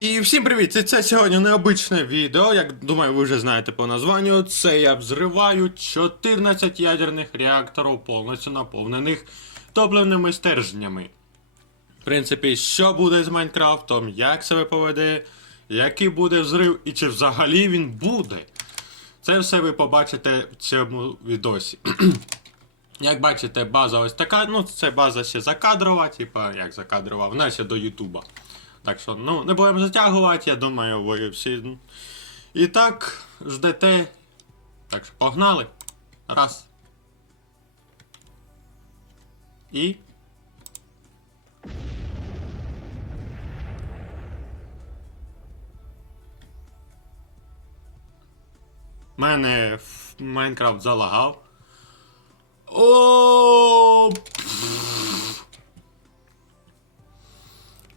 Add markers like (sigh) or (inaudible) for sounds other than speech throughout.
І всім привіт! Це, це сьогодні необичне відео. Як думаю, ви вже знаєте по названню. Це я взриваю 14 ядерних реакторів, повністю наповнених топливними стержнями. В принципі, що буде з Майнкрафтом, як себе поведе, який буде взрив і чи взагалі він буде. Це все ви побачите в цьому відосі. (clears throat) Як бачите, база ось така, ну це база ще закадрова, типа як закадрова, вона ще до Ютуба. Так що, ну, не будемо затягувати, я думаю, ви всі. І так, ждете. Так що погнали. Раз. І. Мене в Майнкрафт залагав. О!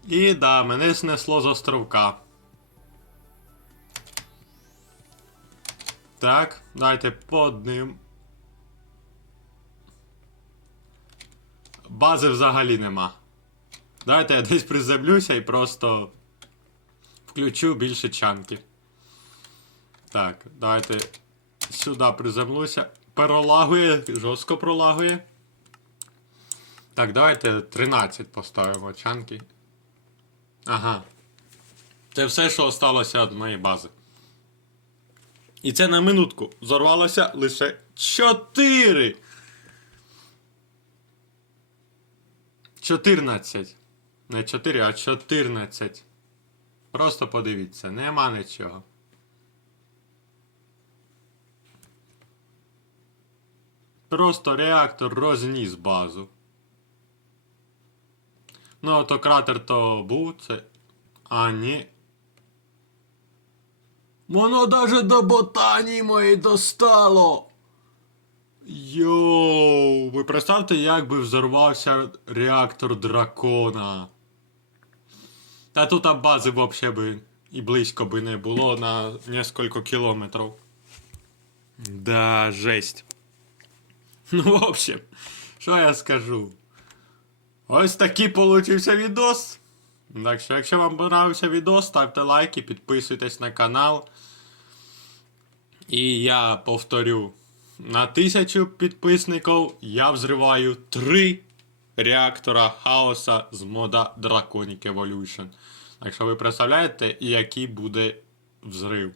І да, мене снесло з островка. Так, давайте по одним. Бази взагалі нема. Давайте я десь приземлюся і просто включу більше чанки. Так, давайте сюди приземлюся. Перелагує, жорстко пролагує. Так, давайте 13 поставимо чанки. Ага. Це все, що осталося від моєї бази. І це на минутку. Зорвалося лише 4. 14. Не 4, а 14. Просто подивіться, нема нічого. Просто реактор розніс базу. Ну, то кратер то був це. А, ні. Воно даже до ботанії моєї достало. Йоу, ви представте, як би взорвався реактор дракона. Та тут бази взагалі би і близько би не було на несколько кілометрів. Да, жесть. Ну, в общем, що я скажу? Ось такий получився відос. Так що, якщо вам понравився відос, ставте лайки, підписуйтесь на канал. І я повторю: на тисячу підписників я взриваю три реактора хаоса з мода Draconic Evolution. Так що ви представляєте, який буде взрив.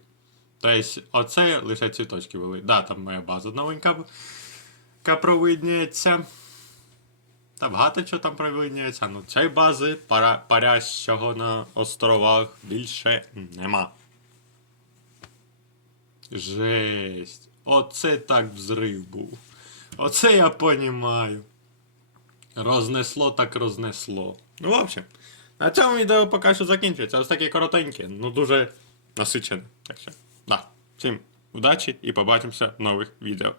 Тобто, оце лише цвіточки були. Да, там моя база новенька провидніється. Та багато чого там провидніється. Ну, цієї бази пара, парящого на островах більше нема. Жесть. Оце так взрив був. Оце я понімаю. Рознесло так рознесло. Ну, в общем, на цьому відео поки що закінчується. Ось таке коротеньке, ну дуже насичене. Так що, да. Всім удачі і побачимося в нових відео.